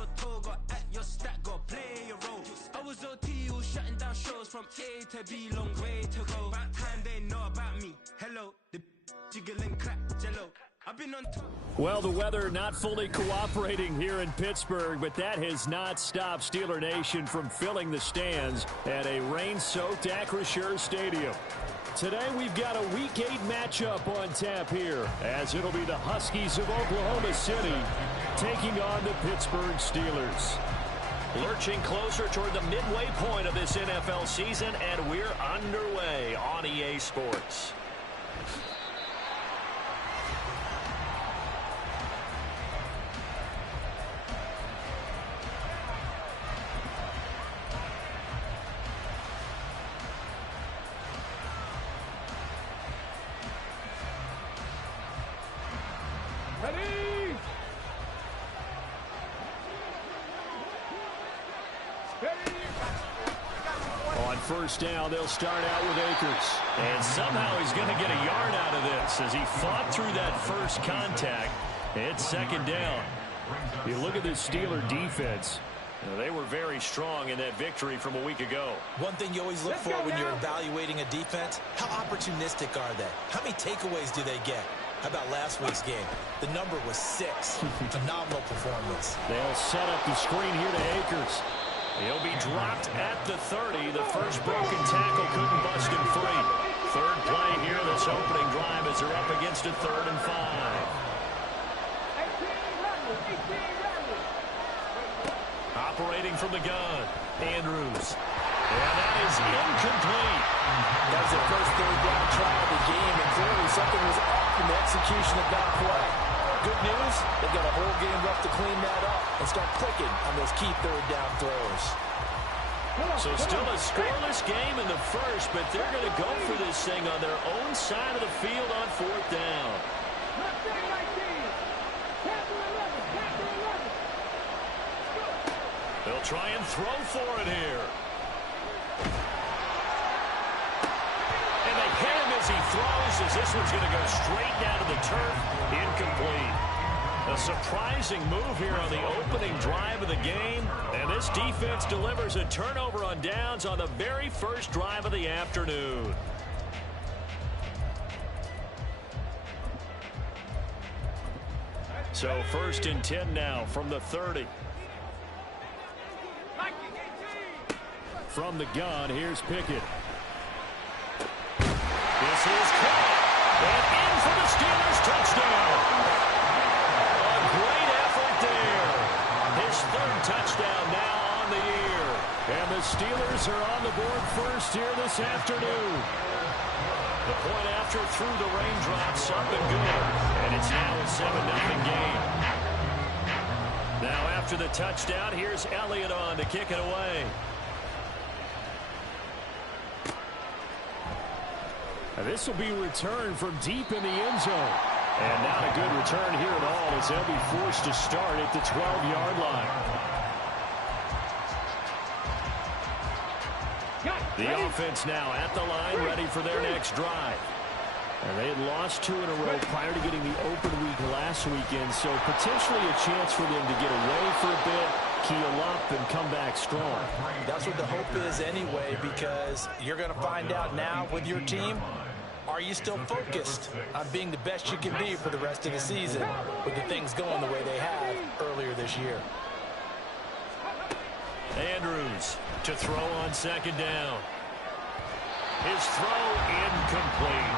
your toe, got at your stat, got play your role. I was OT, all shutting down shows from A to B, long way to go. About time they know about me. Hello, the jiggle and clap, jello. I've been on top. Well, the weather not fully cooperating here in Pittsburgh, but that has not stopped Steeler Nation from filling the stands at a rain-soaked Acrisure Stadium. Today we've got a Week 8 matchup on tap here, as it'll be the Huskies of Oklahoma City taking on the Pittsburgh Steelers. Lurching closer toward the midway point of this NFL season, and we're underway on EA Sports. On first down, they'll start out with Akers. And somehow he's going to get a yard out of this as he fought through that first contact. It's second down. You look at this Steeler defense. They were very strong in that victory from a week ago. One thing you always look for when you're evaluating a defense, how opportunistic are they? How many takeaways do they get? How about last week's game? The number was 6. Phenomenal performance. They'll set up the screen here to Akers. He'll be dropped at the 30. The first broken tackle couldn't bust him free. Third play here, this opening drive as they're up against a 3rd and 5. Operating from the gun, Andrews. And that is incomplete. That was the first third down try of the game, and clearly something was off in the execution of that play. Good news, they've got a whole game left to clean that up and start clicking on those key third down throws. So still a scoreless game in the first, but they're going to go for this thing on their own side of the field on 4th down. They'll try and throw for it here. And they hit him as he throws, as this one's going to go straight down to the turf. Incomplete. A surprising move here on the opening drive of the game. And this defense delivers a turnover on downs on the very first drive of the afternoon. So 1st and 10 now from the 30. From the gun, here's Pickett. This is caught. And in for the Steelers touchdown. A great effort there. His 3rd touchdown now on the year. And the Steelers are on the board first here this afternoon. The point after through the raindrops up and good. And it's now a 7-0 game. Now after the touchdown, here's Elliott on to kick it away. This will be returned from deep in the end zone. And not a good return here at all as they'll be forced to start at the 12-yard line. The offense now at the line, ready for their next drive. And they had lost 2 in a row prior to getting the open week last weekend, so potentially a chance for them to get away for a bit, keel up, and come back strong. That's what the hope is anyway, because you're going to find out now with your team, are you still focused on being the best you can be for the rest of the season with the things going the way they have earlier this year? Andrews to throw on 2nd down. His throw incomplete.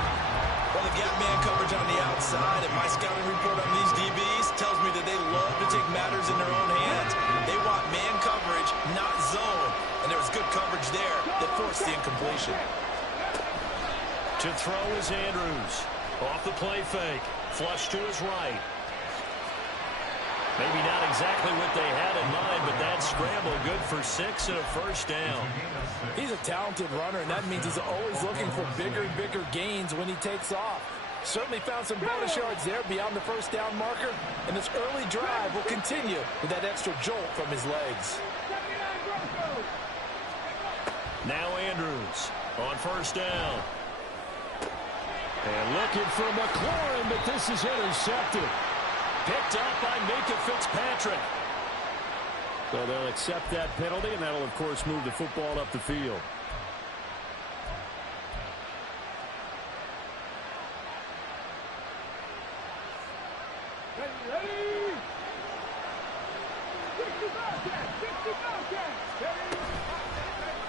Well, the gap man coverage on the outside, and my scouting report on these DBs tells me that they love to take matters in their own hands. They want man coverage, not zone. And there was good coverage there that forced the incompletion. To throw is Andrews. Off the play fake. Flush to his right. Maybe not exactly what they had in mind, but that scramble good for 6 and a 1st down. He's a talented runner, and that means he's always looking for bigger and bigger gains when he takes off. Certainly found some bonus yards there beyond the 1st down marker, and this early drive will continue with that extra jolt from his legs. Now Andrews on 1st down. And looking for McLaurin, but this is intercepted. Picked up by Minka Fitzpatrick. So they'll accept that penalty, and that'll, of course, move the football up the field.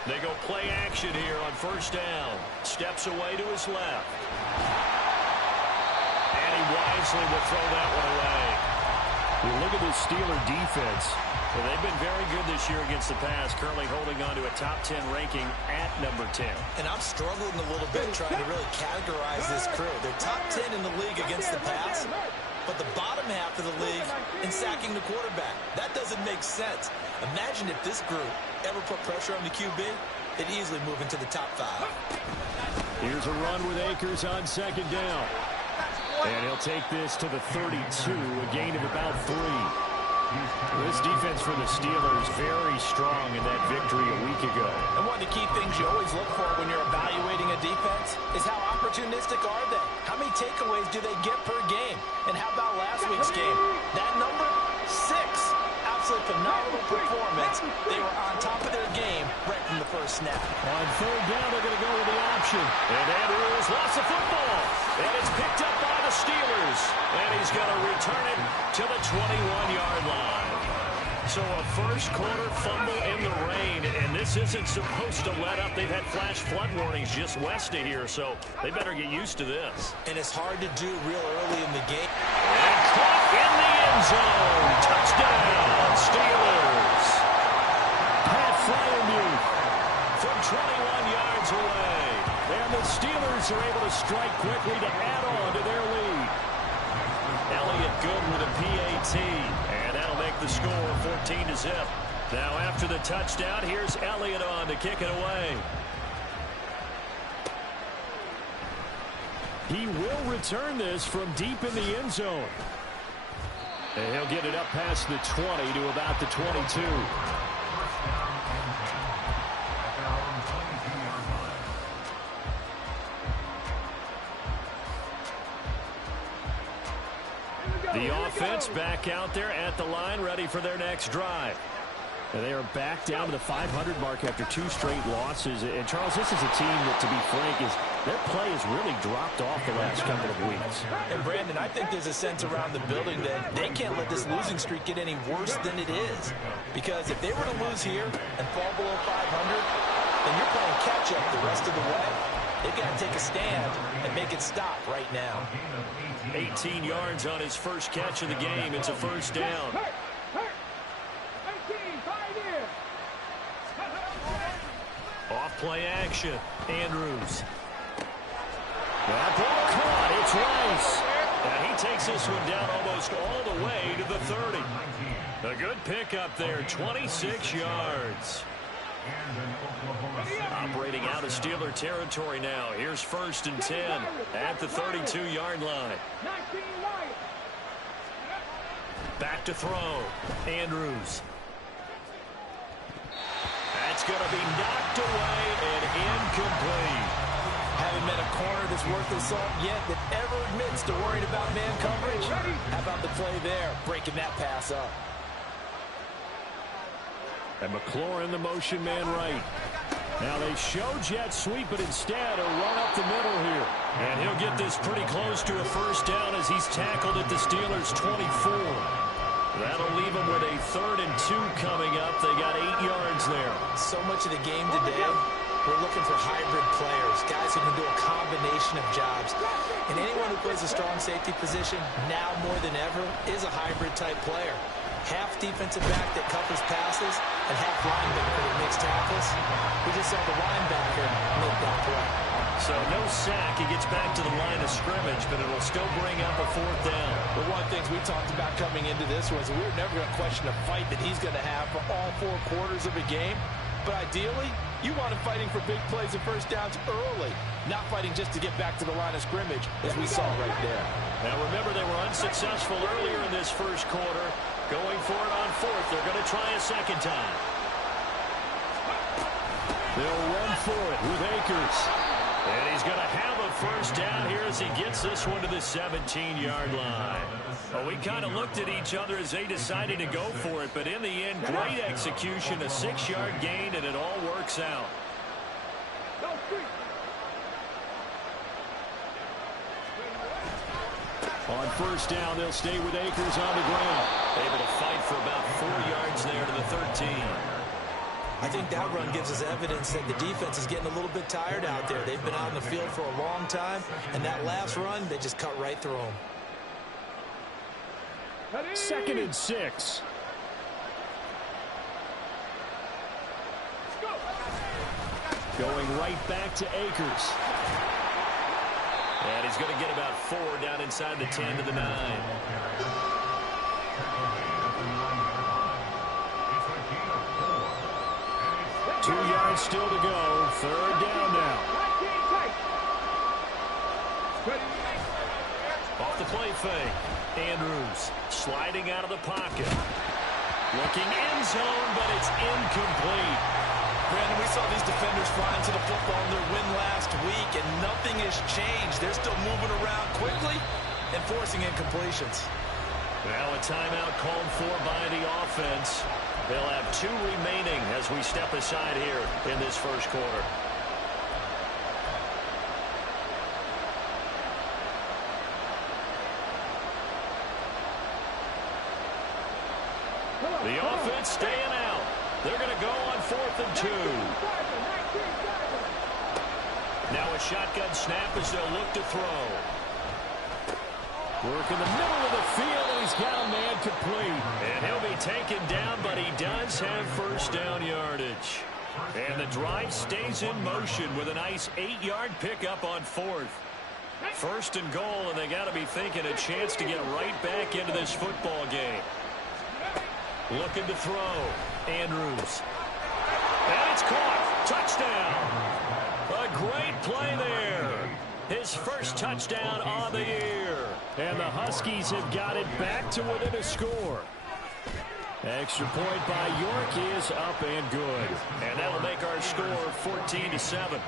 They go play action here on first down. Steps away to his left. And he wisely will throw that one away. You look at this Steeler defense. Well, they've been very good this year against the pass, currently holding on to a top 10 ranking at number 10. And I'm struggling a little bit trying to really categorize this crew. They're top 10 in the league against the pass, but the bottom half of the league in sacking the quarterback. That doesn't make sense. Imagine if this group ever put pressure on the QB, they'd easily move into the top 5. Here's a run with Akers on second down. And he'll take this to the 32, a gain of about 3. This defense for the Steelers very strong in that victory a week ago. And one of the key things you always look for when you're evaluating a defense is how opportunistic are they? How many takeaways do they get per game? And how about last week's game? That number, 6. Absolutely phenomenal performance. They were on top of their game right from the first snap. On third down, they're going to go with the option. And Andrews lost the football. And it's picked up by the Steelers. And he's going to return it to the 21-yard line. So a first-quarter fumble in the rain, and this isn't supposed to let up. They've had flash flood warnings just west of here, so they better get used to this. And it's hard to do real early in the game. And caught in the end zone. Touchdown, Steelers. Pat Fryermuth from 21 yards away. And the Steelers are able to strike quickly to add on to their lead. Elliott good with a PAT, and that'll make the score 14-0. Now after the touchdown, here's Elliott on to kick it away. He will return this from deep in the end zone. And he'll get it up past the 20 to about the 22. The offense back out there at the line, ready for their next drive. And they are back down to the 500 mark after 2 straight losses. And, Charles, this is a team that, to be frank, their play has really dropped off the last couple of weeks. And, Brandon, I think there's a sense around the building that they can't let this losing streak get any worse than it is. Because if they were to lose here and fall below 500, then you're playing catch-up the rest of the way. They've got to take a stand and make it stop right now. 18 yards on his first catch of the game. It's a first down. Off play action. Andrews. That ball caught. It's Rice. And he takes this one down almost all the way to the 30. A good pickup there. 26 yards. Operating out of Steeler territory now. Here's 1st and 10 at the 32-yard line. Back to throw. Andrews. That's going to be knocked away and incomplete. Haven't met a corner that's worth the salt yet that ever admits to worrying about man coverage. How about the play there, breaking that pass up? And McLaurin, the motion man right. Now they show jet sweep, but instead a run up the middle here. And he'll get this pretty close to a first down as he's tackled at the Steelers' 24. That'll leave them with a 3rd and 2 coming up. They got 8 yards there. So much of the game today, we're looking for hybrid players, guys who can do a combination of jobs. And anyone who plays a strong safety position, now more than ever, is a hybrid-type player. Half defensive back that covers passes, and half linebacker that makes tackles. We just saw the linebacker make that play. So no sack. He gets back to the line of scrimmage, but it'll still bring up a 4th down. But one of the things we talked about coming into this was we were never going to question a fight that he's going to have for all 4 quarters of a game. But ideally, you want him fighting for big plays and first downs early, not fighting just to get back to the line of scrimmage, as we saw right there. Now remember, they were unsuccessful earlier in this first quarter. Going for it on 4th. They're going to try a second time. They'll run for it with Akers. And he's going to have a first down here as he gets this one to the 17-yard line. Well, we kind of looked at each other as they decided to go for it, but in the end, great execution, a 6-yard gain, and it all works out. On first down, they'll stay with Akers on the ground. Able to fight for about 4 yards there to the 13. I think that run gives us evidence that the defense is getting a little bit tired out there. They've been out in the field for a long time, and that last run, they just cut right through them. 2nd and 6. Going right back to Akers. And he's going to get about 4 down inside the 10 to the 9. 2 yards still to go. 3rd down now. Off the play fake. Andrews sliding out of the pocket. Looking end zone, but it's incomplete. Brandon, we saw these defenders flying to the football in their win last week, and nothing has changed. They're still moving around quickly and forcing incompletions. Well, a timeout called for by the offense. They'll have 2 remaining as we step aside here in this first quarter. The offense staying out. They're going to go on 4th and 2. Now a shotgun snap as they'll look to throw. Work in the middle of the field, and he's got a man complete. And he'll be taken down, but he does have first down yardage. And the drive stays in motion with a nice 8-yard pickup on 4th. 1st and goal, and they got to be thinking a chance to get right back into this football game. Looking to throw. Andrews. And it's caught. Touchdown. A great play there. His first touchdown on the year. And the Huskies have got it back to within a score. Extra point by York is up and good. And that'll make our score 14-7.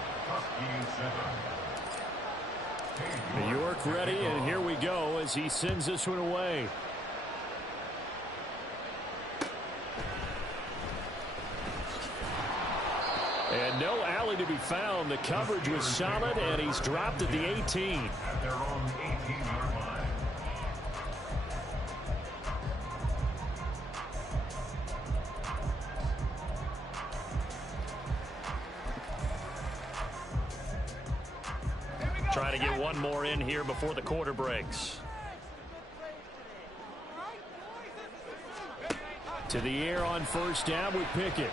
York ready, and here we go as he sends this one away. And no alley to be found. The coverage was solid, and he's dropped at the 18. At their own 18-yard line. Trying to get one more in here before the quarter breaks. To the air on first down with Pickett.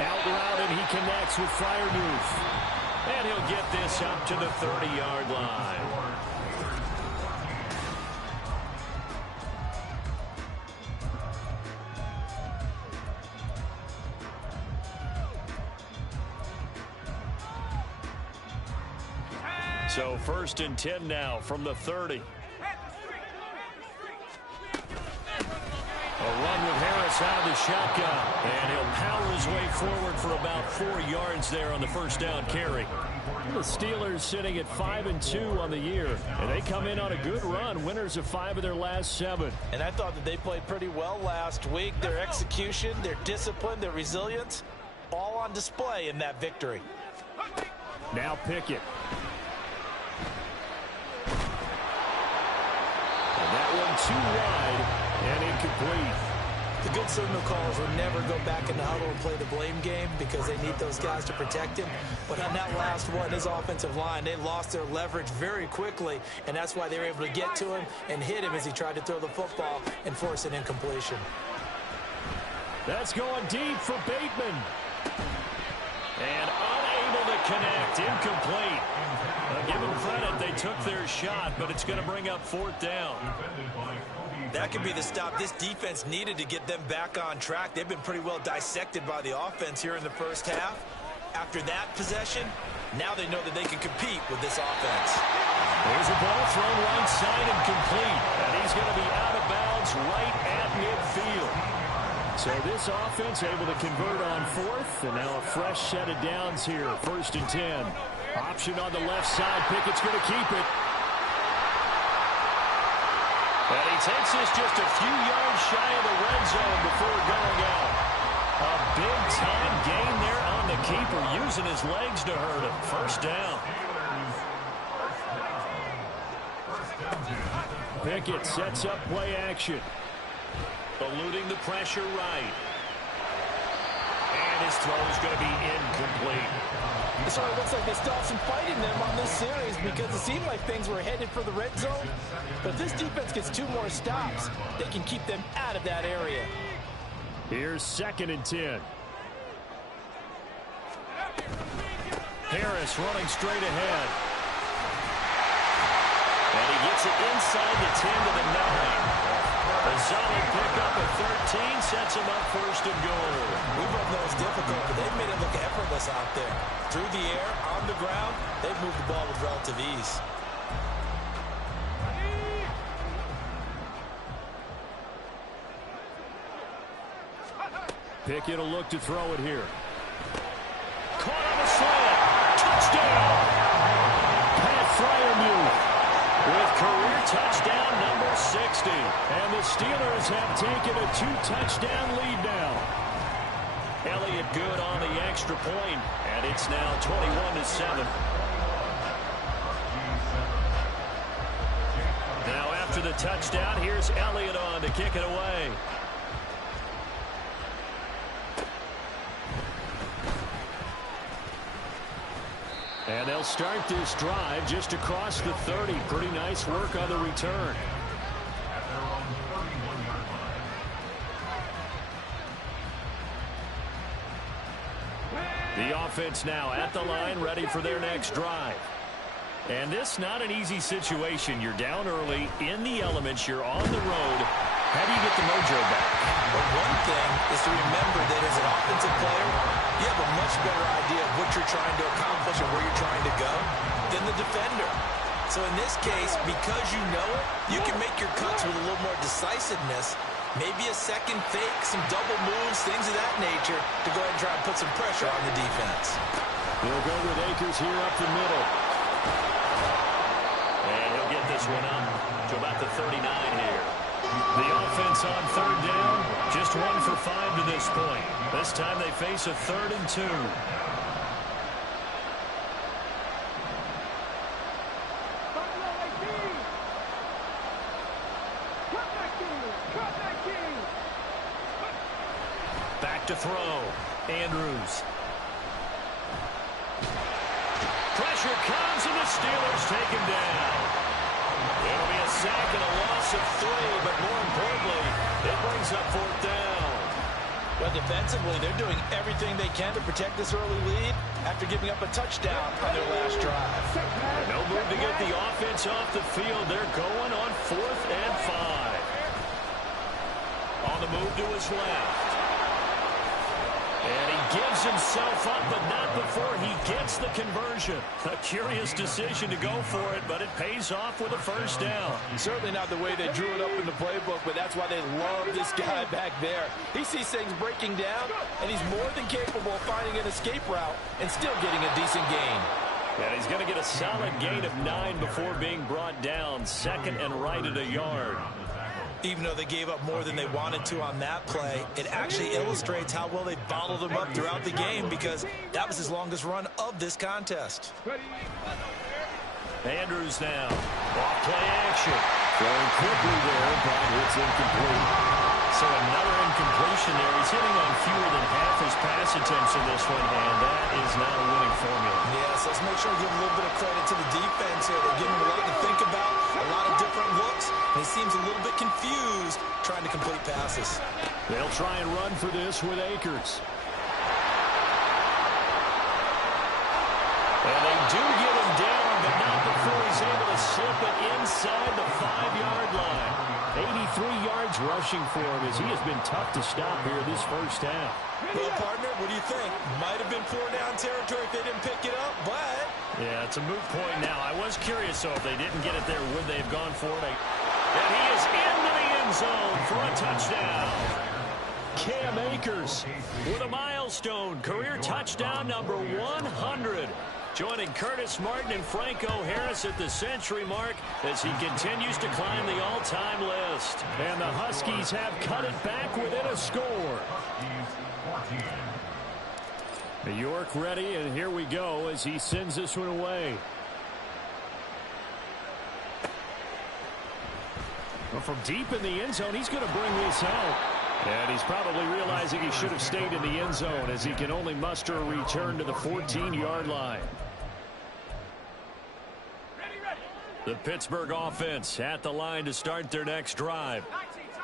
Out route, and he connects with Freiermuth. And he'll get this up to the 30-yard line. So 1st and 10 now from the 30. A run with Harris out of the shotgun. And he'll power his way forward for about 4 yards there on the first down carry. The Steelers sitting at 5-2 on the year. And they come in on a good run. Winners of 5 of their last 7. And I thought that they played pretty well last week. Their execution, their discipline, their resilience, all on display in that victory. Now Pickett. And that one too wide. And incomplete. The good signal callers will never go back in the huddle and play the blame game because they need those guys to protect him. But on that last one, his offensive line, they lost their leverage very quickly, and that's why they were able to get to him and hit him as he tried to throw the football and force an incompletion. That's going deep for Bateman. And unable to connect. Incomplete. Give them credit. They took their shot, but it's going to bring up 4th down. That could be the stop this defense needed to get them back on track. They've been pretty well dissected by the offense here in the first half. After that possession, now they know that they can compete with this offense. There's a ball thrown right side and complete. And he's going to be out of bounds right at midfield. So this offense able to convert on fourth, and now a fresh set of downs here, 1st and 10. Option on the left side. Pickett's going to keep it. And he takes this just a few yards shy of the red zone before going out. A big-time gain there on the keeper, using his legs to hurt him. 1st down. Pickett sets up play action. Eluding the pressure right. And his throw is going to be incomplete. So it looks like they stopped some fighting them on this series because it seemed like things were headed for the red zone. But if this defense gets 2 more stops, they can keep them out of that area. Here's 2nd and 10. Harris running straight ahead. And he gets it inside the 10 to the 9. A solid pickup at 13 sets him up 1st and goal. We both know it's difficult, but they've made it look effortless out there. Through the air, on the ground, they've moved the ball with relative ease. Pickett will look to throw it here. Caught on a slant. Touchdown. Pat Fryermuth with career touchdown number 60. And the Steelers have taken a 2-touchdown lead now. Elliott good on the extra point, and it's now 21-7. Now after the touchdown, here's Elliott on to kick it away. And they'll start this drive just across the 30. Pretty nice work on the return. The offense now at the line, ready for their next drive. And this not an easy situation. You're down early, in the elements, you're on the road. How do you get the mojo back? Well, one thing is to remember that as an offensive player, you have a much better idea of what you're trying to accomplish and where you're trying to go than the defender. So in this case, because you know it, you can make your cuts with a little more decisiveness. Maybe a second fake, some double moves, things of that nature to go ahead and try and put some pressure on the defense. They'll go with Akers here up the middle. And he'll get this one up to about the 39 here. The offense on 3rd down, just 1 for 5 to this point. This time they face a 3rd and 2. Back to throw. Andrews. Pressure comes, and the Steelers take him down. It'll be a sack and a loss of 3, but more importantly, it brings up 4th down. Well, defensively, they're doing everything they can to protect this early lead after giving up a touchdown on their last drive. No move to get the offense off the field. They're going on 4th and 5. On the move to his left. And he gives himself up, but not before he gets the conversion. A curious decision to go for it, but it pays off with a 1st down. Certainly not the way they drew it up in the playbook, but that's why they love this guy back there. He sees things breaking down, and he's more than capable of finding an escape route and still getting a decent gain. And he's going to get a solid gain of 9 before being brought down. 2nd and right at a yard. Even though they gave up more than they wanted to on that play, it actually illustrates how well they bottled him up throughout the game because that was his longest run of this contest. Andrews now. Off play action. Throwing quickly there, but it's incomplete. So another incompletion there. He's hitting on fewer than half his pass attempts in this one, and that is not a winning formula. Yes, let's make sure we give a little bit of credit to the defense here. They're giving him a lot to think about, a lot of different looks, and he seems a little bit confused trying to complete passes. They'll try and run for this with Akers. And they do get him down, but not before he's able to slip it inside the 5-yard line. 83 yards rushing for him as he has been tough to stop here this 1st half. Well, partner, what do you think? Might have been 4-down territory if they didn't pick it up, but... Yeah, it's a moot point now. I was curious, though, if they didn't get it there, would they have gone for it? And he is into the end zone for a touchdown. Cam Akers with a milestone career touchdown number 100. Joining Curtis Martin and Franco Harris at the century mark as he continues to climb the all-time list. And the Huskies have cut it back within a score. York ready, and here we go as he sends this one away. Well, from deep in the end zone, he's going to bring this out. And he's probably realizing he should have stayed in the end zone as he can only muster a return to the 14-yard line. The Pittsburgh offense at the line to start their next drive.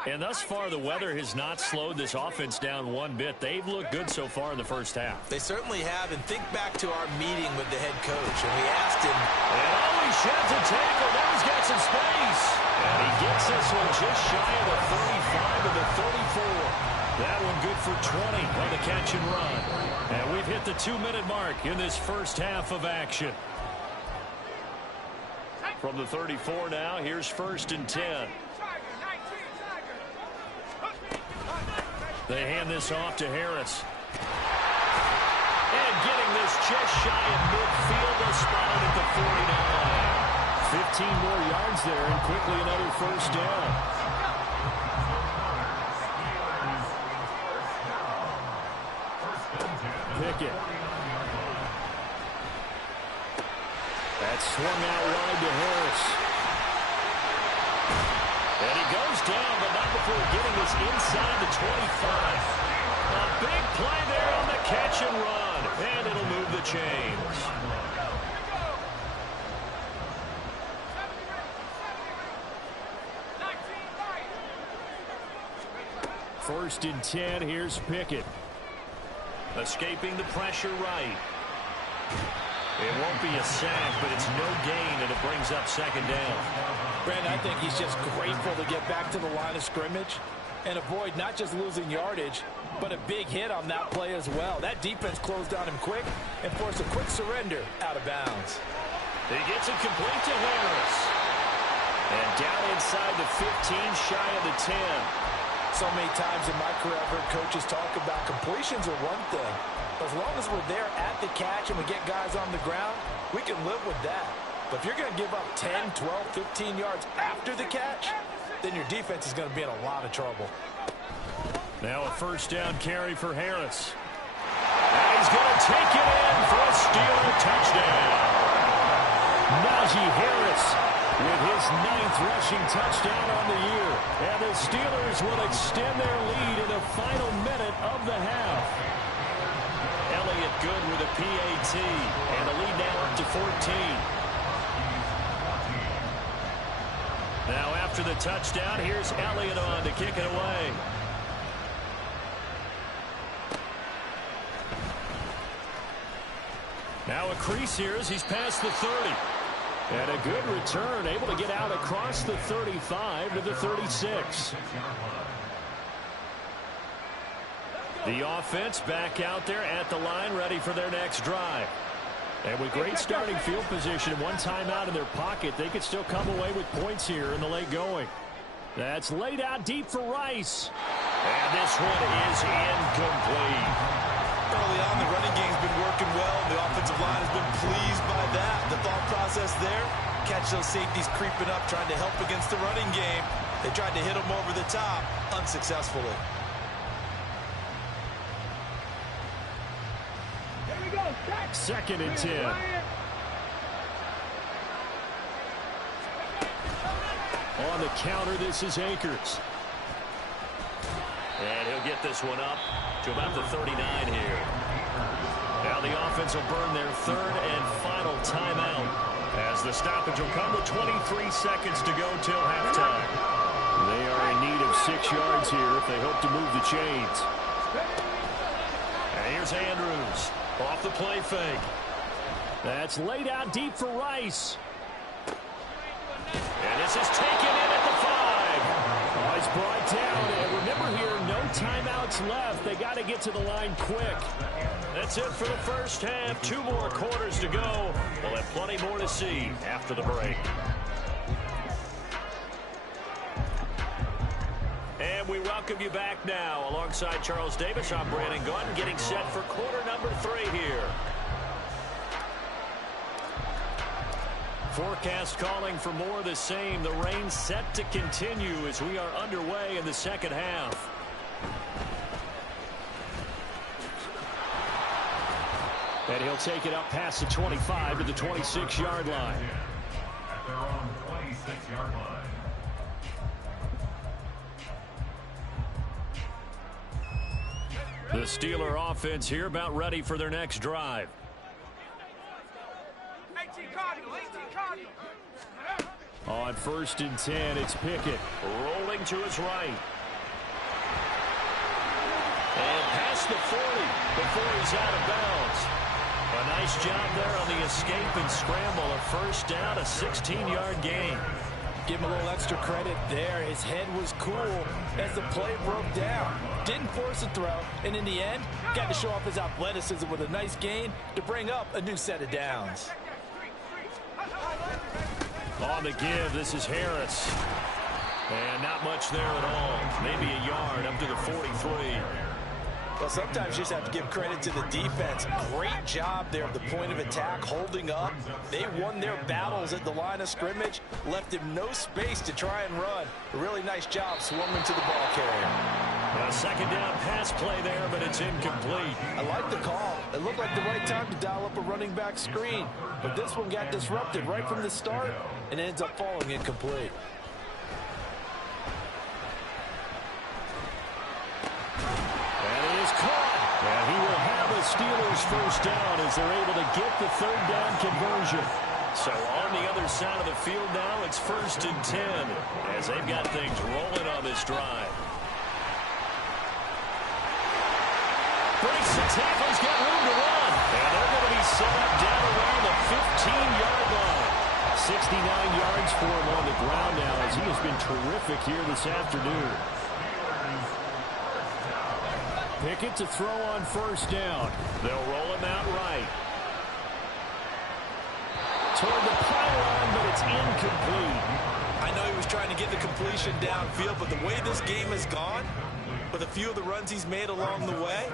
And thus far, the weather has not slowed this offense down one bit. They've looked good so far in the first half. They certainly have. And think back to our meeting with the head coach. And we asked him. And he sheds a tackle. Now he's got some space. And he gets this one just shy of the 35 to the 34. That one good for 20 on the catch and run. And we've hit the 2-minute mark in this first half of action. From the 34 now, here's 1st and 10. They hand this off to Harris. And getting this just shy of midfield, they'll spot it at the 49. 15 more yards there, and quickly another first down. Pickett. That's swung out wide to Harris. And he goes down, but not before getting this inside the 25. A big play there on the catch and run. And it'll move the chains. First and 10, here's Pickett. Escaping the pressure right. It won't be a sack, but it's no gain, and it brings up 2nd down. Brandon, I think he's just grateful to get back to the line of scrimmage and avoid not just losing yardage, but a big hit on that play as well. That defense closed on him quick and forced a quick surrender out of bounds. He gets it complete to Harris. And down inside the 15, shy of the 10. So many times in my career, I've heard coaches talk about completions are one thing. As long as we're there at the catch and we get guys on the ground, we can live with that. But if you're going to give up 10, 12, 15 yards after the catch, then your defense is going to be in a lot of trouble. Now a first down carry for Harris. And he's going to take it in for a Steeler touchdown. Najee Harris with his 9th rushing touchdown on the year. And the Steelers will extend their lead in the final minute of the half. Elliott good with a PAT, and the lead now up to 14. Now after the touchdown, here's Elliott on to kick it away. Now a crease here as he's past the 30. And a good return, able to get out across the 35 to the 36. The offense back out there at the line, ready for their next drive. And with great starting field position, one timeout in their pocket, they could still come away with points here in the late going. That's laid out deep for Rice. And this one is incomplete. Early on, the running game's been working well, and the offensive line has been pleased by that. The thought process there, catch those safeties creeping up, trying to help against the running game. They tried to hit them over the top, unsuccessfully. 2nd and 10. On the counter, this is Akers. And he'll get this one up to about the 39 here. Now the offense will burn their 3rd and final timeout as the stoppage will come with 23 seconds to go till halftime. They are in need of 6 yards here if they hope to move the chains. And here's Andrews. Off the play fake. That's laid out deep for Rice. And this is taken in at the 5. Oh, he's brought down. And remember here, no timeouts left. They got to get to the line quick. That's it for the first half. 2 more quarters to go. We'll have plenty more to see after the break. And we welcome you back now. Alongside Charles Davis, I'm Brandon Gunn, getting set for quarter number 3 here. Forecast calling for more of the same. The rain set to continue as we are underway in the second half. And he'll take it up past the 25 to the 26-yard line. At their own 26-yard line. The Steeler offense here about ready for their next drive. 18 Cardinal, 18 Cardinal. On 1st and 10, it's Pickett rolling to his right. And past the 40 before he's out of bounds. A nice job there on the escape and scramble. A first down, a 16-yard gain. Give him a little extra credit there. His head was cool as the play broke down. Didn't force a throw, and in the end, got to show off his athleticism with a nice gain to bring up a new set of downs. On the give, this is Harris. And not much there at all. Maybe a yard up to the 43. Well, sometimes you just have to give credit to the defense. Great job there at the point of attack, holding up. They won their battles at the line of scrimmage, left him no space to try and run. A really nice job swarming to the ball carrier. A second down pass play there, but it's incomplete. I like the call. It looked like the right time to dial up a running back screen. But this one got disrupted right from the start and ends up falling incomplete. And he will have a Steelers first down as they're able to get the third down conversion. So on the other side of the field now, it's 1st and 10 as they've got things rolling on this drive. Breaks the tackle's got room to run. And they're going to be set up down around the 15-yard line. 69 yards for him on the ground now as he has been terrific here this afternoon. Pickett to throw on first down. They'll roll him out right. Toward the pylon, but it's incomplete. I know he was trying to get the completion downfield, but the way this game has gone, with a few of the runs he's made along the way,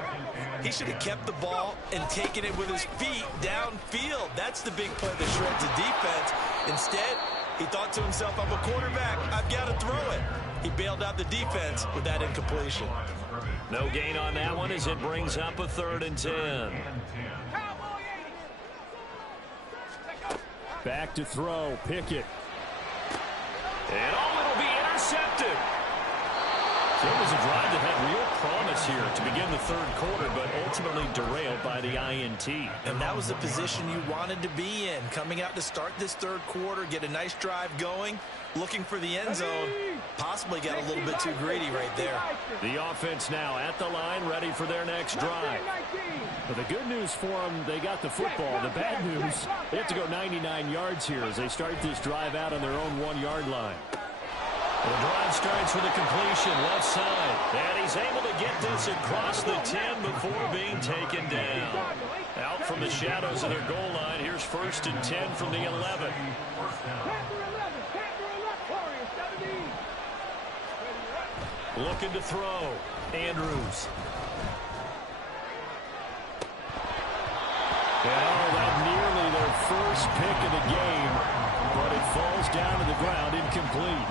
he should have kept the ball and taken it with his feet downfield. That's the big play that shreds the defense. Instead, he thought to himself, I'm a quarterback, I've got to throw it. He bailed out the defense with that incompletion. No gain on that one as it brings up a 3rd and 10. Back to throw, Pickett. And it'll be intercepted. So it was a drive that had real promise here to begin the 3rd quarter, but ultimately derailed by the INT. And that was the position you wanted to be in. Coming out to start this 3rd quarter, get a nice drive going, looking for the end zone. Possibly got a little bit too greedy right there. The offense now at the line, ready for their next drive. But the good news for them, they got the football. The bad news, they have to go 99 yards here as they start this drive out on their own 1-yard line. The drive starts with a completion left side. And he's able to get this across the 10 before being taken down. Out from the shadows of their goal line, here's 1st and 10 from the 11. Looking to throw. Andrews. And that nearly their first pick of the game, but it falls down to the ground incomplete.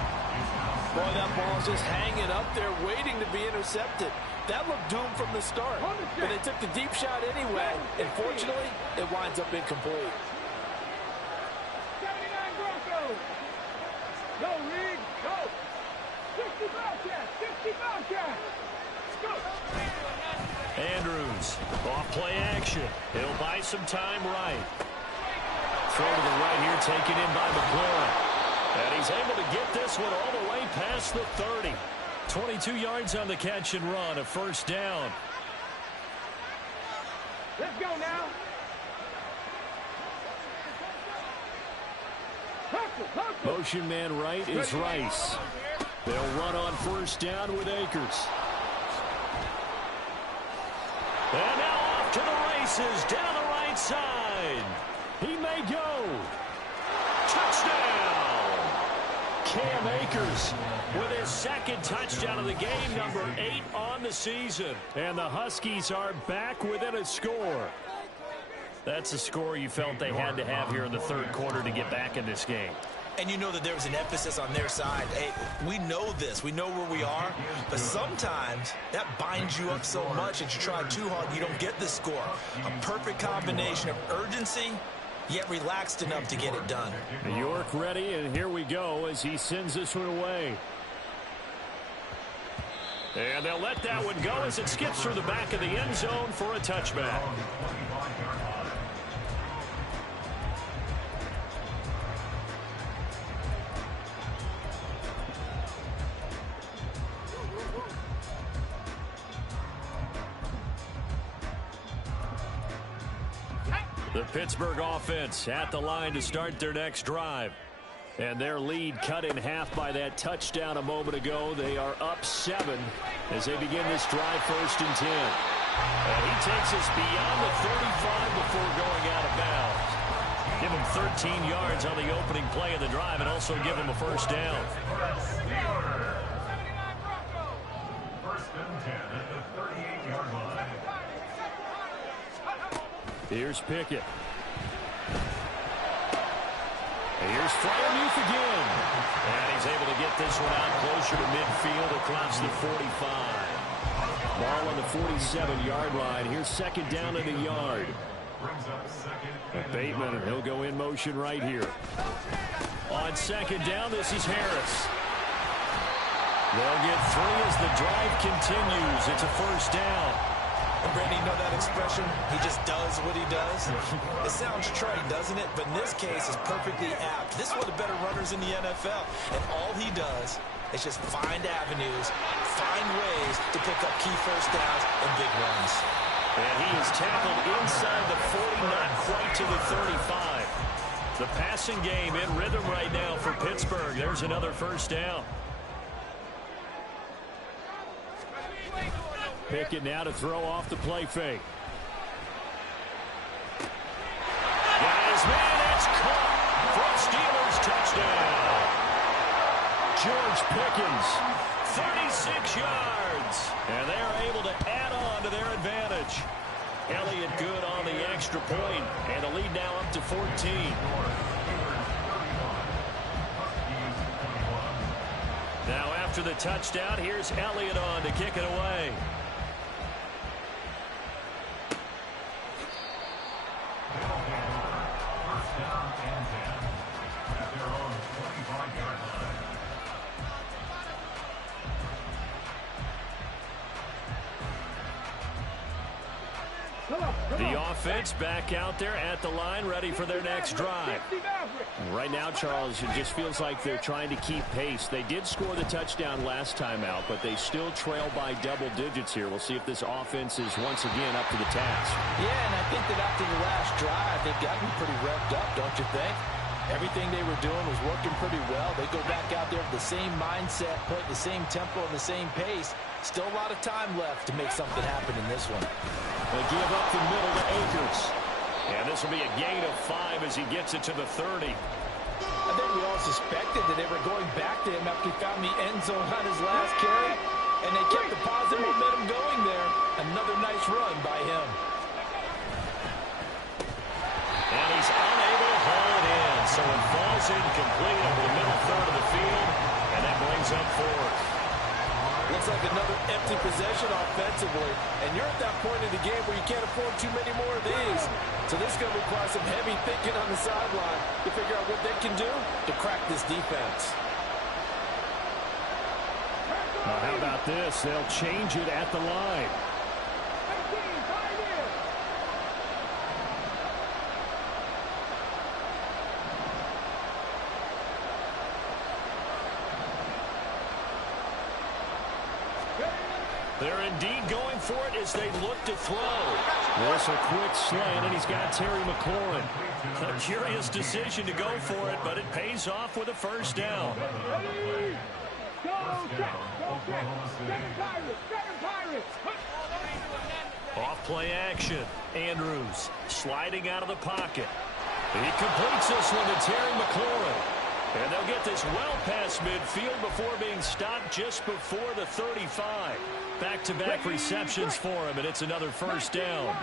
Boy, that ball's just hanging up there waiting to be intercepted. That looked doomed from the start, but they took the deep shot anyway, and fortunately, it winds up incomplete. 79 Broncos. Go, Reed, go. 60 Bobcats, 60 Bobcats. Go. Andrews, off play action. He'll buy some time right. Throw to the right here, taken in by McLaurin. And he's able to get this one all the way past the 30. 22 yards on the catch and run, a first down. Let's go now. Motion man right is Rice. They'll run on first down with Akers. And now off to the races down the right side. He may go. Touchdown. Cam Akers with his second touchdown of the game, number 8 on the season. And the Huskies are back within a score. That's a score you felt they had to have here in the third quarter to get back in this game. And you know that there was an emphasis on their side. Hey, we know this. We know where we are. But sometimes that binds you up so much that you try too hard and you don't get the score. A perfect combination of urgency, yet relaxed enough to get it done. York ready, and here we go as he sends this one away. And they'll let that one go as it skips through the back of the end zone for a touchback. The Pittsburgh offense at the line to start their next drive. And their lead cut in half by that touchdown a moment ago. They are up 7 as they begin this drive, 1st and 10. And he takes us beyond the 35 before going out of bounds. Give him 13 yards on the opening play of the drive and also give him a first down. 1st and 10 at the 38-yard line. Here's Pickett. Here's Freiermuth again. And he's able to get this one out closer to midfield across the 45. Ball on the 47-yard line. Here's 2nd down and a yard. Bateman, he'll go in motion right here. On 2nd down, this is Harris. They'll get 3 as the drive continues. It's a first down. Brandon, you know that expression? He just does what he does. It sounds trite, doesn't it? But in this case, it's perfectly apt. This is one of the better runners in the NFL. And all he does is just find avenues, find ways to pick up key first downs and big runs. And he is tackled inside the 40, not quite to the 35. The passing game in rhythm right now for Pittsburgh. There's another first down. Pickett now to throw off the play fake. Got his man, it's caught for a Steelers touchdown. George Pickens, 36 yards. And they're able to add on to their advantage. Elliott good on the extra point, and the lead now up to 14. Now after the touchdown, here's Elliott on to kick it away. The offense back out there at the line, ready for their next drive. Right now, Charles, it just feels like they're trying to keep pace. They did score the touchdown last time out, but they still trail by double digits here. We'll see if this offense is once again up to the task. Yeah, and I think that after the last drive, they've gotten pretty revved up, don't you think? Everything they were doing was working pretty well. They go back out there with the same mindset, put the same tempo and the same pace. Still a lot of time left to make something happen in this one. They give up the middle to Akers. And this will be a gain of 5 as he gets it to the 30. I think we all suspected that they were going back to him after he found the end zone on his last carry. And they kept the positive momentum going there. Another nice run by him. And he's unable to haul it in. So it falls incomplete over the middle third of the field. And that brings up 4th. Looks like another empty possession offensively. And you're at that point in the game where you can't afford too many more of these. So this is going to require some heavy thinking on the sideline to figure out what they can do to crack this defense. Now, how about this? They'll change it at the line. They're indeed going for it as they look to throw. There's a quick slant, and he's got Terry McLaurin. A curious decision to go for it, but it pays off with a first down. Off play action. Andrews sliding out of the pocket. He completes this one to Terry McLaurin. And they'll get this well past midfield before being stopped just before the 35. Back-to-back receptions for him, and it's another first down.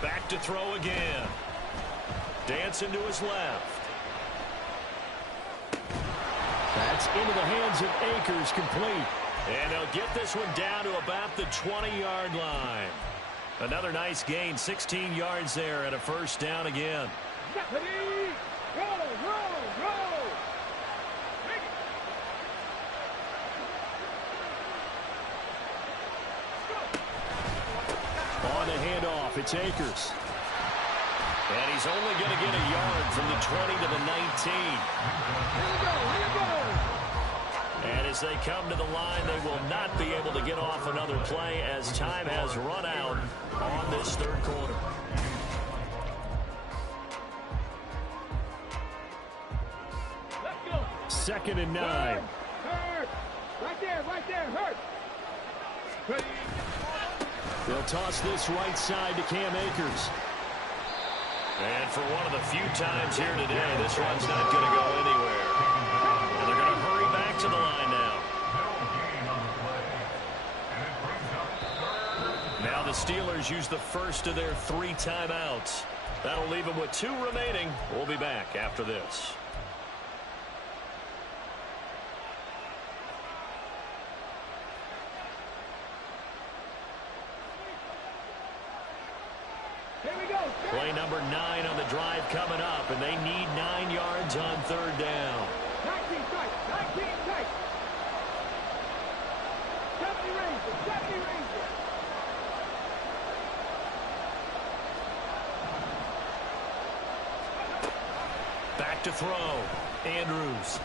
Back to throw again. Dancing to his left. That's into the hands of Akers, complete. And they'll get this one down to about the 20-yard line. Another nice gain, 16 yards there, and a first down again. On the handoff, it's Akers. And he's only going to get a yard from the 20 to the 19. And as they come to the line, they will not be able to get off another play as time has run out on this third quarter. Second and 9. Hurt. Right there, hurt. They'll toss this right side to Cam Akers. And for one of the few times here today, this one's not going to go anywhere. And they're going to hurry back to the line now. Now the Steelers use the first of their 3 timeouts. That'll leave them with 2 remaining. We'll be back after this. Play number 9 on the drive coming up, and they need 9 yards on third down. 19 tight. 19 tight. 70 Rangers. Back to throw. Andrews.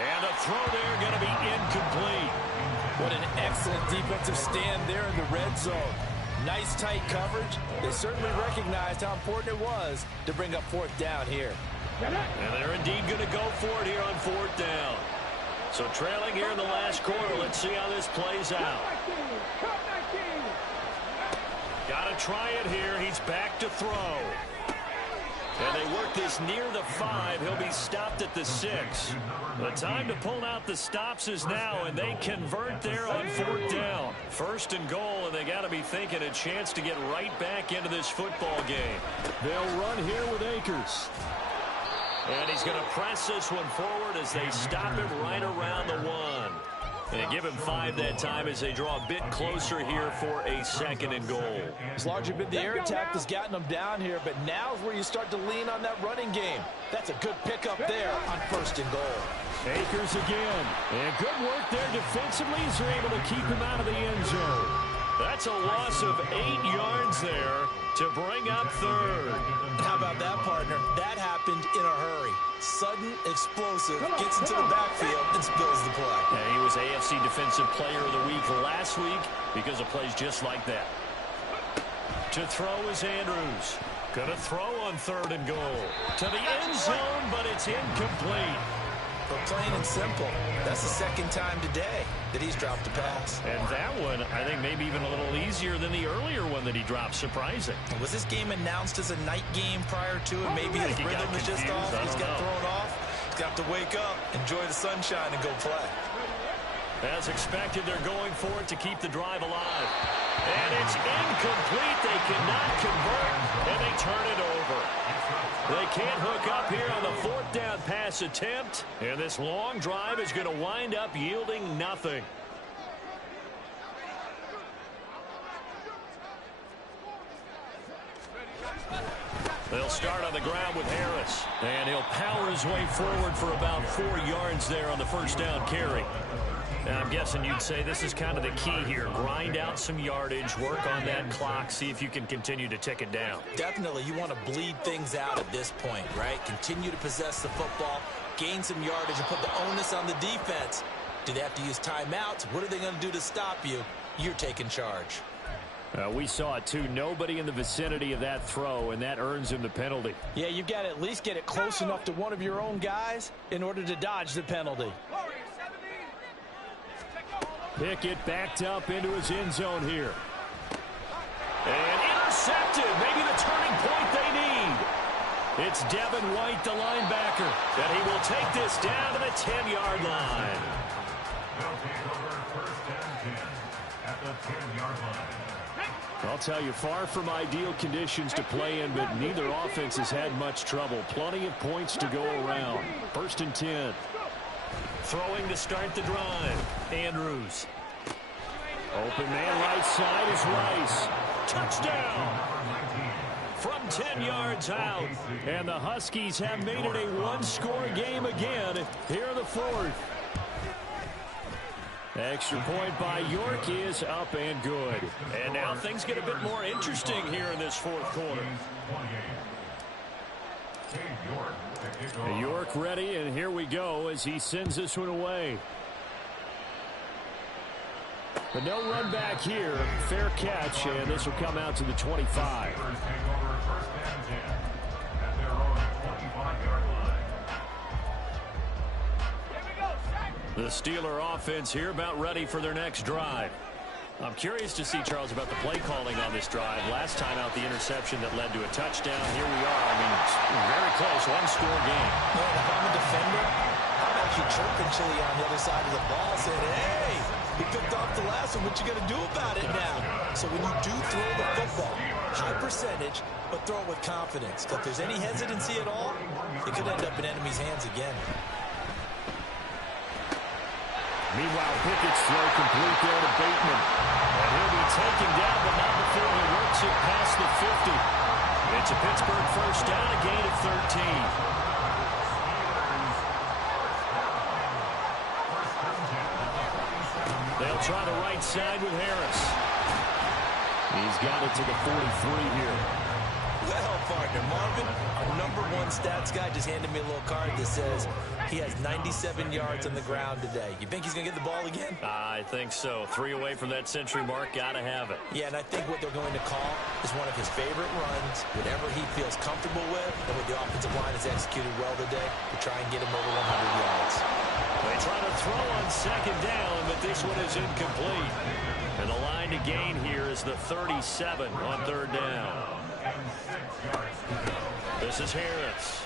And the throw there going to be incomplete. What an excellent defensive stand there in the red zone. Nice tight coverage. They certainly recognized how important it was to bring up fourth down here. And they're indeed going to go for it here on fourth down. So trailing here in the last quarter, let's see how this plays out. Got to try it here. He's back to throw. And they work this near the 5. He'll be stopped at the 6. The time to pull out the stops is now, and they convert there on fourth down. First and goal, and they got to be thinking a chance to get right back into this football game. They'll run here with Akers. And he's going to press this one forward as they stop him right around the 1. And they give him 5 that time as they draw a bit closer here for a second and goal. It's largely been the air attack that's gotten them down here, but now is where you start to lean on that running game. That's a good pickup there on first and goal. Akers again. And good work there defensively as they're able to keep him out of the end zone. That's a loss of 8 yards there to bring up third. How about that, partner? That happened in a hurry. Sudden, explosive, gets into the backfield and spills the play. Yeah, he was AFC Defensive Player of the Week last week because of plays just like that. To throw is Andrews. Going to throw on third and goal. To the end zone, but it's incomplete. But plain and simple, that's the second time today that he's dropped a pass. And that one, I think, maybe even a little easier than the earlier one that he dropped. Surprising. Was this game announced as a night game prior to it? Maybe his rhythm is just off. He's got thrown off. He's got to wake up, enjoy the sunshine, and go play. As expected, they're going for it to keep the drive alive. And it's incomplete. They cannot convert, and they turn it over. They can't hook up here on the fourth down pass attempt, and this long drive is going to wind up yielding nothing. They'll start on the ground with Harris, and he'll power his way forward for about 4 yards there on the first down carry. Now, I'm guessing you'd say this is kind of the key here. Grind out some yardage, work on that clock, see if you can continue to tick it down. Definitely, you want to bleed things out at this point, right? Continue to possess the football, gain some yardage, and put the onus on the defense. Do they have to use timeouts? What are they going to do to stop you? You're taking charge. We saw it, too. Nobody in the vicinity of that throw, and that earns him the penalty. Yeah, you've got to at least get it close enough to one of your own guys in order to dodge the penalty. Pickett backed up into his end zone here. And intercepted. Maybe the turning point they need. It's Devin White, the linebacker, and he will take this down to the 10-yard line. They'll take over first and 10 at the 10-yard line. I'll tell you, far from ideal conditions to play in, but neither offense has had much trouble. Plenty of points to go around. First and 10. Throwing to start the drive. Andrews. Open man right side is Rice. Touchdown. From 10 yards out. And the Huskies have made it a one-score game again here in the fourth. Extra point by York is up and good. And now things get a bit more interesting here in this fourth quarter. York ready, and here we go as he sends this one away. But no run back here. Fair catch, and this will come out to the 25. The Steeler offense here about ready for their next drive. I'm curious to see, Charles, about the play calling on this drive. Last time out, the interception that led to a touchdown. Here we are. I mean, very close, one-score game. Man, if I'm a defender, I'm actually chirping Chili on the other side of the ball, saying, hey, he picked off the last one. What you going to do about it now? So when you do throw the football, high percentage, but throw it with confidence. If there's any hesitancy at all, it could end up in enemy's hands again. Meanwhile, Pickett's throw complete there to Bateman. And he'll be taken down, but not before he works it past the 50. It's a Pittsburgh first down, a gain of 13. They'll try the right side with Harris. He's got it to the 43 here. Well, partner, Marvin, our #1 stats guy just handed me a little card that says he has 97 yards on the ground today. You think he's going to get the ball again? I think so. 3 away from that century mark. Got to have it. Yeah, and I think what they're going to call is one of his favorite runs, whatever he feels comfortable with, and what the offensive line has executed well today to try and get him over 100 yards. They try to throw on second down, but this one is incomplete. And the line to gain here is the 37 on third down. This is Harris.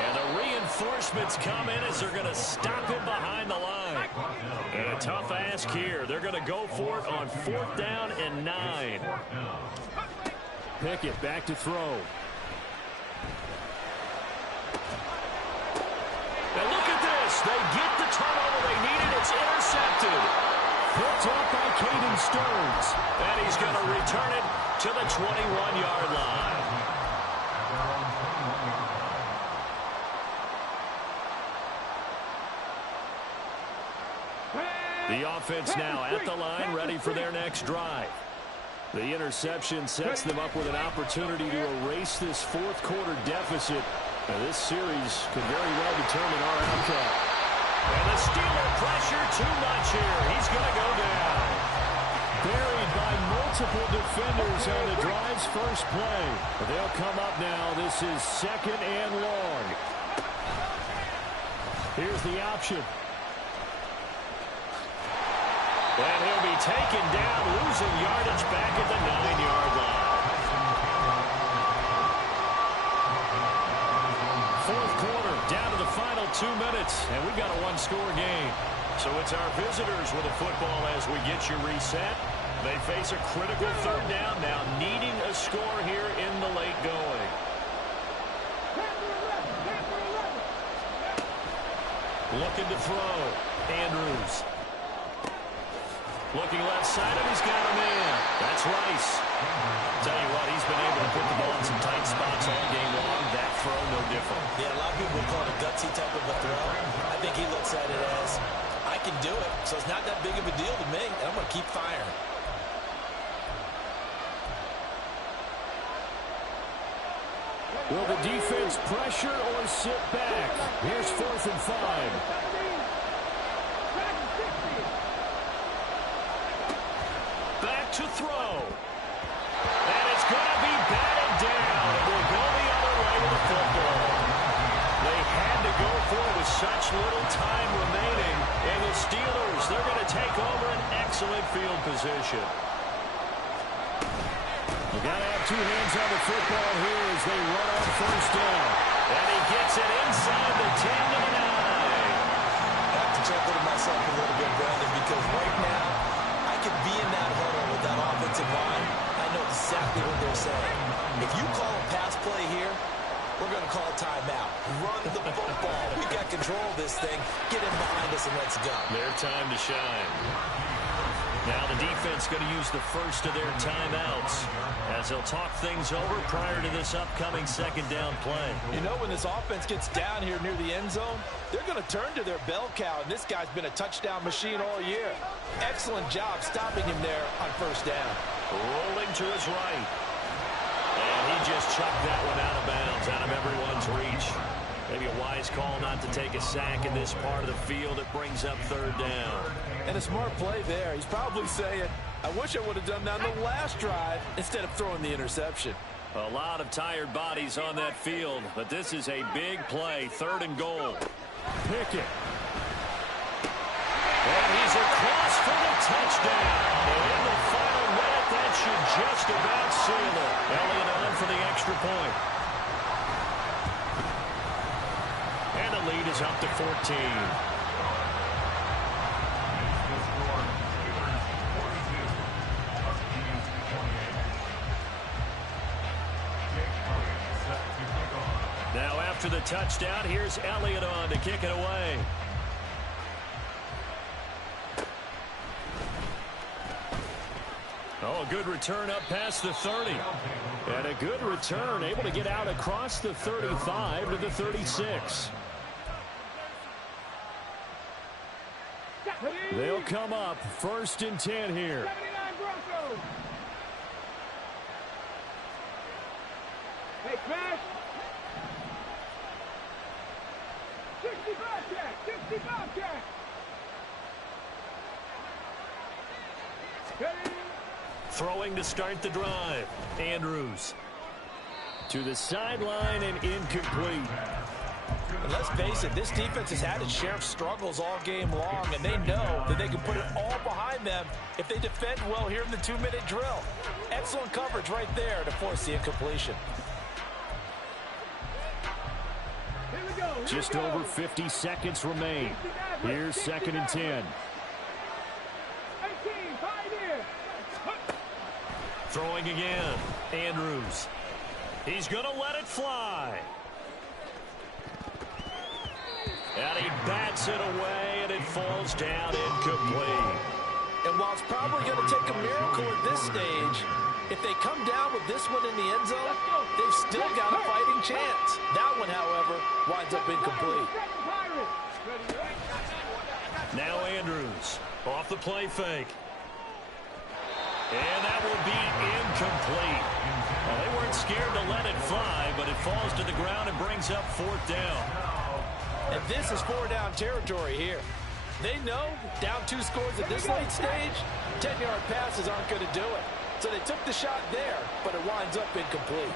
And the reinforcements come in as they're going to stop him behind the line. And a tough ask here. They're going to go for it on 4th down and 9. Pickett back to throw. And look at this. They get the turnover they needed. It's intercepted. Picked up by Caden Stearns. And he's going to return it to the 21-yard line. The offense now at the line, ready for their next drive. The interception sets them up with an opportunity to erase this fourth quarter deficit. Now, this series could very well determine our outcome. And the Steeler pressure too much here. He's going to go down. Buried by multiple defenders on the drive's first play. They'll come up now. This is 2nd and long. Here's the option. And he'll be taken down, losing yardage back at the 9-yard line. Fourth quarter, down to the final 2 minutes, and we've got a one-score game. So it's our visitors with the football as we get you reset. They face a critical third down now, needing a score here in the late going. Looking to throw. Andrews. Looking left side, and he's got a man. That's Rice. Tell you what, he's been able to put the ball in some tight spots all game long. That throw, no different. Yeah, a lot of people would call it a gutsy type of a throw. I think he looks at it as, I can do it, so it's not that big of a deal to me, and I'm going to keep firing. Will the defense pressure or sit back? Here's 4th and 5. Back to throw. And it's going to be batted down. It will go the other way with the football. They had to go for it with such little time remaining. And the Steelers, they're going to take over an excellent field position. We've got to have two hands on the football here as they run on first down. And he gets it inside the 10 to the 9. I have to chuckle to myself a little bit, Brandon, because right now I could be in that huddle with that offensive line. I know exactly what they're saying. If you call a pass play here, we're going to call timeout. Run the football. We got control of this thing. Get in behind us and let's go. Their time to shine. Now the defense going to use the first of their timeouts as they'll talk things over prior to this upcoming second down play. You know, when this offense gets down here near the end zone, they're going to turn to their bell cow, and this guy's been a touchdown machine all year. Excellent job stopping him there on first down. Rolling to his right. And he just chucked that one out of bounds, out of everyone's reach. Maybe a wise call not to take a sack in this part of the field. It brings up third down. And a smart play there. He's probably saying, I wish I would have done that on the last drive instead of throwing the interception. A lot of tired bodies on that field, but this is a big play, third and goal. Pickett. And he's across for the touchdown. And in the final minute, that should just about seal it. Elliott on for the extra point. And the lead is up to 14. Now after the touchdown, here's Elliott on to kick it away. Oh, a good return up past the 30. And a good return, able to get out across the 35 to the 36. They'll come up first and 10 here. 79 Broncos. Hey, Crash. 65 jack. 65 jack. Throwing to start the drive. Andrews. To the sideline and incomplete. And let's face it, this defense has had its share of struggles all game long, and they know that they can put it all behind them if they defend well here in the 2-minute drill. Excellent coverage right there to force the incompletion. Just over 50 seconds remain. Here's second and 10. Throwing again. Andrews. He's going to let it fly. And he bats it away, and it falls down incomplete. And while it's probably going to take a miracle at this stage, if they come down with this one in the end zone, they've still got a fighting chance. That one, however, winds up incomplete. Now Andrews off the play fake. And that will be incomplete. Well, they weren't scared to let it fly, but it falls to the ground and brings up fourth down. And this is 4-down territory here. They know down 2 scores at this late stage, 10-yard passes aren't going to do it. So they took the shot there, but it winds up incomplete.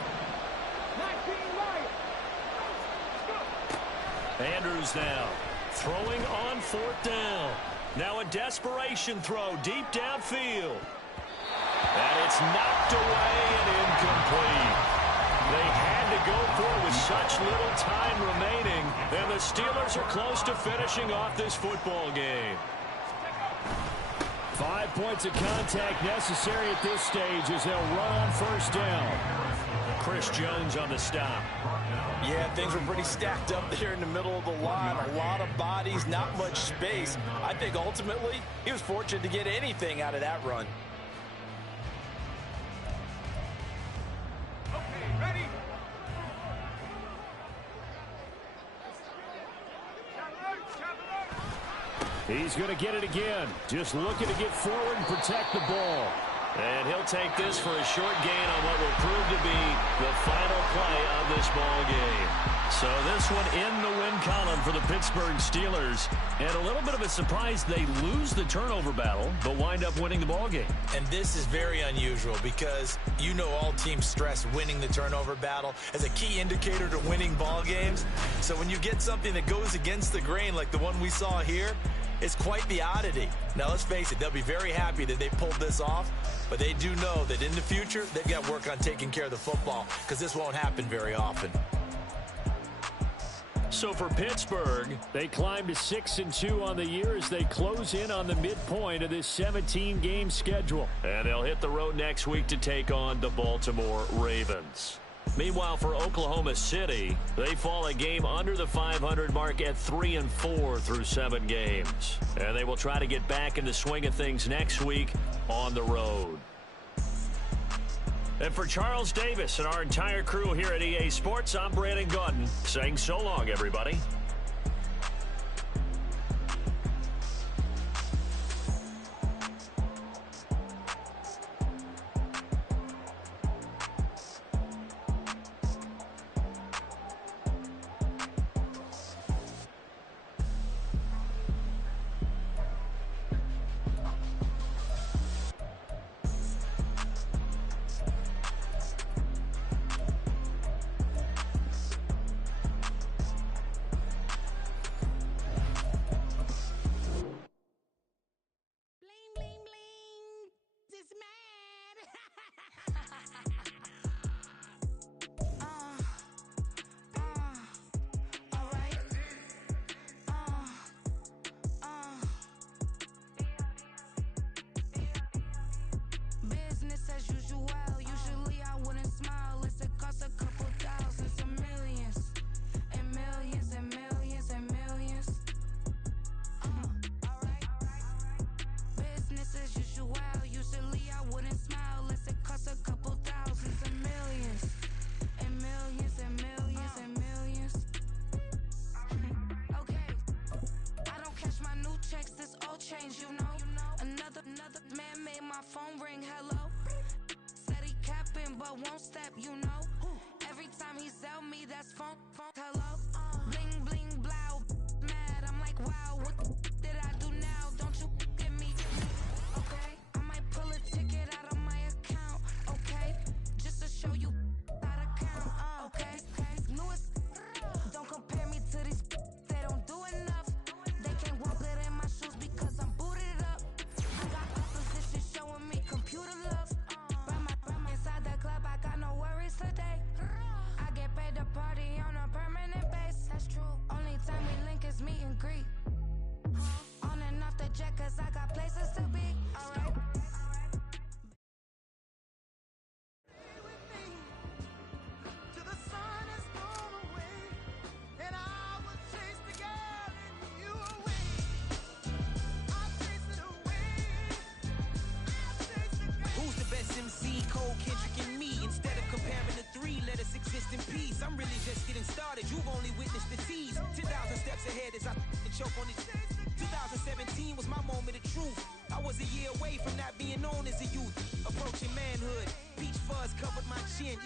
Andrews now throwing on fourth down. Now a desperation throw deep downfield. And it's knocked away and incomplete. They had to go for it with such little time remaining, and the Steelers are close to finishing off this football game. 5 points of contact necessary at this stage as they'll run on first down. Chris Jones on the stop. Yeah, things were pretty stacked up there in the middle of the line. A lot of bodies, not much space. I think ultimately he was fortunate to get anything out of that run. He's going to get it again. Just looking to get forward and protect the ball. And he'll take this for a short gain on what will prove to be the final play of this ball game. So this one in the win column for the Pittsburgh Steelers. And a little bit of a surprise, they lose the turnover battle, but wind up winning the ball game. And this is very unusual because you know all teams stress winning the turnover battle as a key indicator to winning ball games. So when you get something that goes against the grain like the one we saw here, It's quite the oddity. Now, let's face it, they'll be very happy that they pulled this off, but they do know that in the future, they've got to work on taking care of the football because this won't happen very often. So for Pittsburgh, they climb to 6-2 on the year as they close in on the midpoint of this 17-game schedule. And they'll hit the road next week to take on the Baltimore Ravens. Meanwhile, for Oklahoma City, they fall a game under the 500 mark at 3-4 through 7 games. And they will try to get back in the swing of things next week on the road. And for Charles Davis and our entire crew here at EA Sports, I'm Brandon Gaudin saying so long, everybody. Won't step, you know. Every time he sell me, that's phone, hello. Bling, bling, blow, mad. I'm like, wow, what did I do now? Don't you get me? Okay, I might pull a ticket out of my account. Okay, just to show you out of count. Okay, newest, don't compare me to these. They don't do enough. They can't walk it in my shoes because I'm booted up. I got opposition showing me computer love. Inside the club, I got no worries today. I get paid to party on a permanent base. That's true. Only time we link is meet and greet. On and off the jet, cause I got places to be. Alright. Exist in peace. I'm really just getting started. You've only witnessed the tease. 10,000 steps ahead as I choke on these. 2017 was my moment of truth. I was a year away from not being known as a youth. Approaching manhood. Peach fuzz covered my chin.